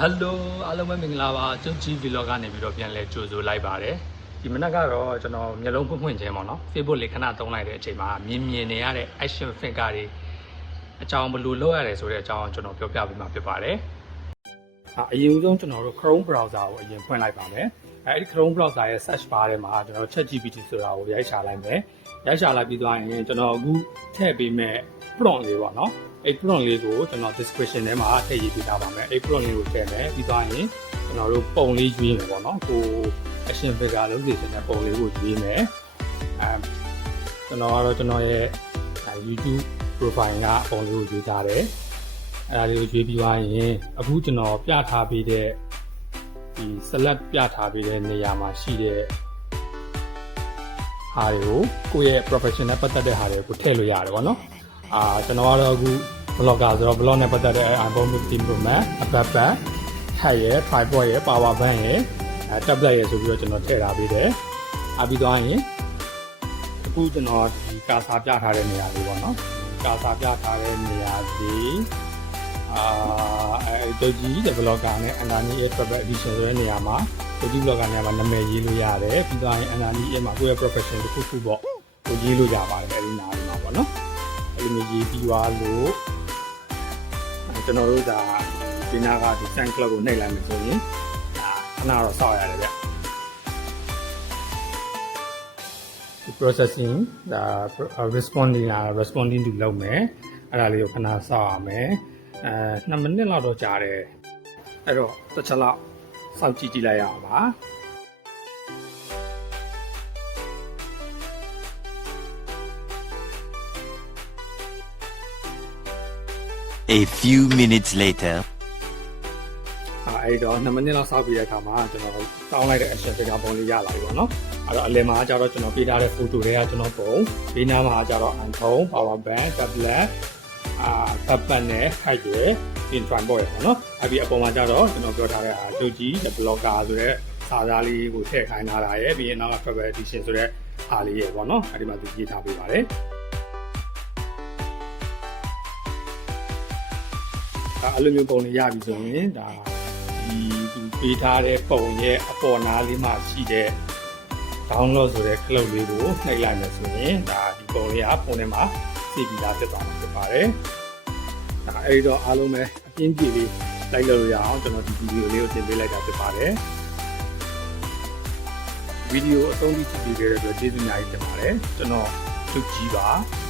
Hello အားလုံးပဲမင်္ဂလာပါကျွန်တော်ကြီး vlog ကနေပြီးတော့ပြန်လဲကြိုဆိုလိုက်ပါတယ်ဒီမနက်ကတော့ကျွန်တော်မျက်လုံးဖွင့်ခြင်းပေါ့နော် Facebook လေးခဏသုံးလိုက်တဲ့အချိန်မှာမြင်နေရတဲ့ action figure တွေအကြောင်းဘယ်လိုလုပ်ရတယ်ဆိုတဲ့အကြောင်းကျွန်တော်ပြောပြပေးမှာဖြစ်ပါတယ်အရင်ဆုံးကျွန်တော်တို့ Chrome browser ကိုအရင်ဖွင့်လိုက်ပါမယ်အဲဒီ Chrome browser ရဲ့ search bar ထဲမှာကျွန်တော် ChatGPT ဆိုတာကိုရိုက်ရှာလိုက်မယ်ရိုက်ရှာလိုက်ပြီးသွားရင်ကျွန်တော်အခုထည့်ပေးမဲ့ prompt လေးပေါ့နော်အဲ့ prompt လေးကိုကျွန်တော် description ထဲမှာထည့်ရေးပေးထားပါမယ်အဲ့ prompt လေးကိုထည့်မယ်ပြီးသွားရင်ကျွန်တော်တို့ပုံလေးရွေးမယ်ပေါ့နော်ကို action figure လုပ်စီစဉ်တဲ့ပုံလေးကိုရွေးမယ်ကျွန်တော်ကတော့ကျွန်တော်ရဲ့ YouTube profile ကပုံလေးကိုရွေးထားတယ်အဲ့ဒါလေးကိုရွေးပြီးသွားရင်အခုကျွန်တော်ပြထားပေးတဲ့ဒီ select ပြထားပေးတဲ့နေရာမှာရှိတဲ့ဟာတွေကိုကိုယ့်ရဲ့ profession နဲ့ပတ်သက်တဲ့ဟာတွေကိုထည့်လို့ရတယ်ပေါ့နော်ကျွန်တော်ကတော့အခု blogger ဆိုတော့ blog နဲ့ပတ်သက်တဲ့ iPhone 15 Pro Max အပတ်ပတ် height ရယ် tripod ရယ် power bank ရယ်tablet ရယ်ဆိုပြီးတော့ကျွန်တော်ထည့်ထားပေးတယ်ပြီးသွားရင်အခုကျွန်တော်ဒီကာစာပြထားတဲ့နေရာလေးပေါ့နော်ကာစာပြထားတဲ့နေရာဒီတို့ကြီး blogger နဲ့ Anani Travel Edition ဆိုတဲ့နေရာမှာတို့ကြီး blogger နေရာမှာနာမည်ရေးလို့ရတယ်ပြီးသွားရင် Anani မှာကိုယ့်ရဲ့ profession တစ်ခုခုပေါ့ကိုရေးလို့ရပါတယ်အဲဒီနားလေးမှာပေါ့နော်အဲ့လိုမျိုးရေးပြီးသွားလို့ကျွန်တော်တို့ဒီနားကဒီ fan club ကိုနှိပ်လိုက်မယ်ဆိုရင်ခဏတော့စောင့်ရတယ်ဗျဒီ processing responding to လုပ်မယ်အဲ့ဒါလေးကိုခဏစောင့်ရမယ်2မိနစ်လောက်တော့ကြာတယ်အဲ့တော့တစ်ချက်လောက်စောင့်ကြည့်လိုက်ရအောင်ပါ A few minutes later အဲ့တော့2မိနစ်လောက်စောင့်ပြီးတဲ့အခါမှာကျွန်တော်တောင်းလိုက်တဲ့ action figure ပုံလေးရလာပြီပေါ့နော်အဲ့တော့အလယ်မှာကျတော့ကျွန်တော်ပေးထားတဲ့ photo တွေကကျွန်တော်ပုံဘေးနားမှာကျတော့ iPhone power bank tablet tablet နဲ့ height ရယ် in tripod ရယ်ပေါ့နော်အဲ့ဒီအပေါ်မှာကျတော့ကျွန်တော်ပြောထားတဲ့ကျုပ်ကြီး blogger ဆိုတဲ့စာသားလေးကိုထည့်ခိုင်းထားတာရယ်ပြီးရင်နောက်က travel edition ဆိုတဲ့အားလေးရယ်ပေါ့နော်အဲ့ဒီမှာသူရေးထားပေးပါတယ်အဲ့လိုမျိုးပုံလေးရပြီဆိုရင်ဒါဒီပေးထားတဲ့ပုံရဲ့အပေါ်နားလေးမှာရှိတဲ့ download ဆိုတဲ့ clip လေးကိုနှိပ်လိုက်မယ်ဆိုရင်ဒါဒီပုံလေးကဖုန်းထဲမှာသိပြီးသားဖြစ်သွားမှာဖြစ်ပါတယ်။အဲဒီတော့အားလုံးပဲအပြင်းပြေလေးလိုက်လို့ရအောင်ကျွန်တော်ဒီဗီဒီယိုလေးကိုတင်ပေးလိုက်တာဖြစ်ပါတယ်။ဗီဒီယိုအဆုံးထိကြည့်ပေးခဲ့တဲ့အတွက်ကျေးဇူးအများကြီးတင်ပါတယ်။ကျွန်တော်သူကြီးပါ။